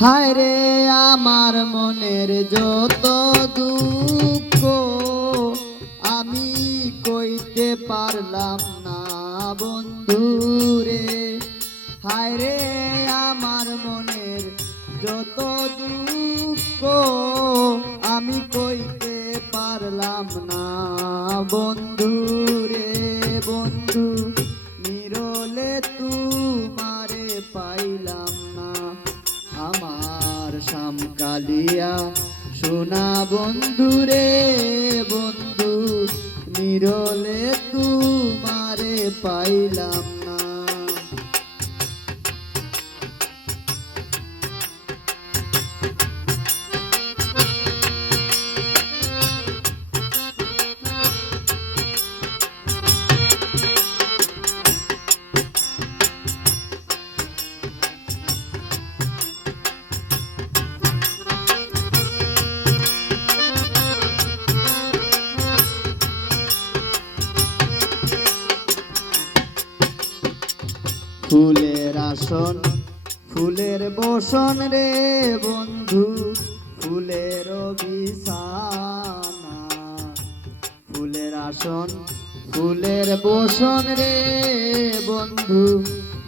হায় রে আমার মনের যত দুঃখ আমি কইতে পারলাম না বন্ধু রে। হায় রে আমার মনের যত দুঃখ আমি কইতে পারলাম না বন্ধু রে। বন্ধু নিরলে তুমারে পাইলাম না আমার শামকালিয়া সোনা বন্ধু রে। বন্ধু নিরলে তুমারে পাইলাম না। ফুলের আসন ফুলের বসন রে বন্ধু ফুলের বিছানা। ফুলের আসন ফুলের বসন রে বন্ধু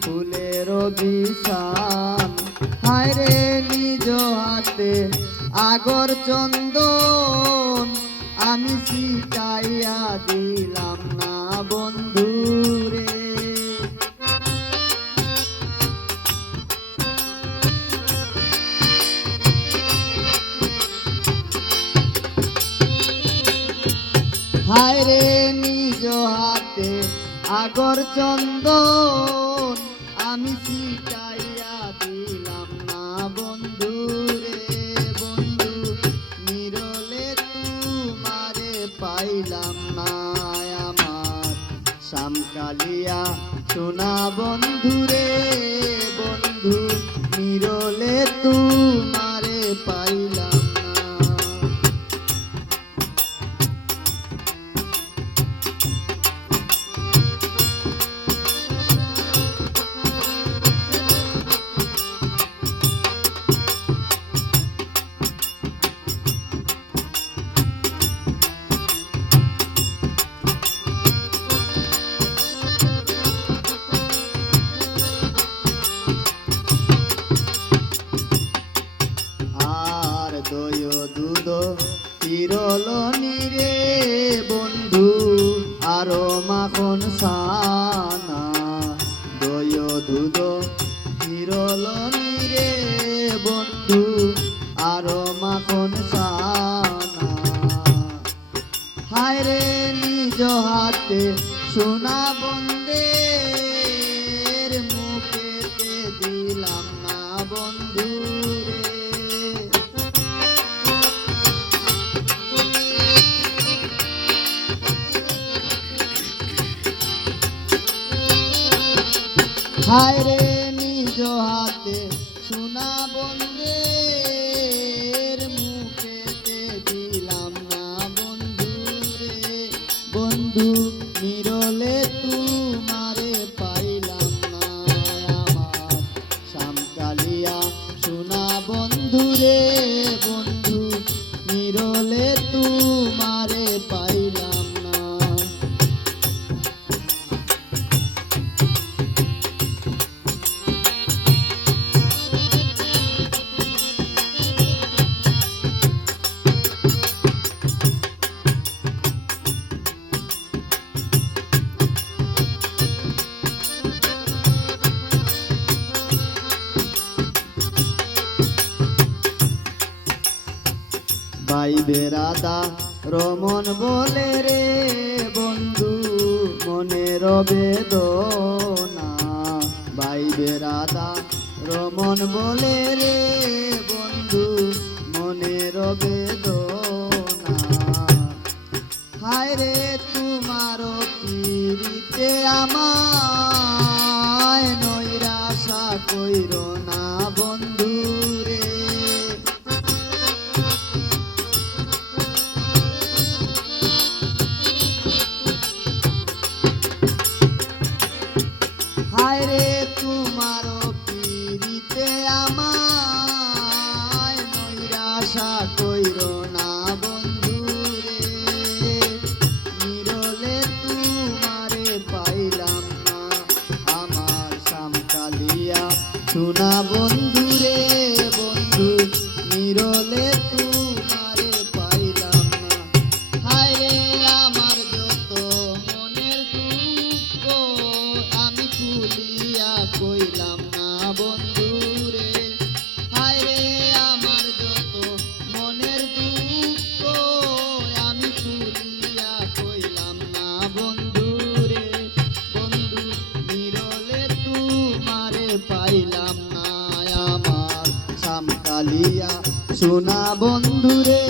ফুলের বিছান। হায় রে নিজ হাতে আগর চন্দন আমি শিখাইয়া দিলাম না বন্ধু রে। হায় রে নিজ হাতে আগর চন্দন আমি শিখাইয়া দিলাম না বন্ধু রে। বন্ধু নিরলে তুমারে পাইলাম না আমার শামকালিয়া সোনা বন্ধু রে। বন্ধু নিরলে তুমারে পাইলাম না। দুধ চিরলনি রে বন্ধু আরো মাখন সানা। দয় দুধ চিরলনি রে বন্ধু আরো মাখন সানা। হায় রে নিজ হাতে সোনা বন্ধের মুখেতে দিলাম না বন্ধু রে। হায় রে নিজ হাতে সোনা বন্ধের মুখেতে দিলাম না বন্ধু রে। বন্ধু নিরলে তুমারে পাইলাম না আমার শামকালিয়া সোনা বন্ধু রে। বন্ধু নিরলে তুমারে পাইলাম না। ভাই বেরাদা রমন বলে রে বন্ধু মনের বেদনা। ভাই বেরাদা রমন বলে রে বন্ধু মনের বেদনা। হায় রে তোমার পিরিতে আমায় নৈরাশা কইর না বন্ধু রে। হায় রে তোমার পিরিতে আমার জ্বালিয়া সোনা বন্ধুরে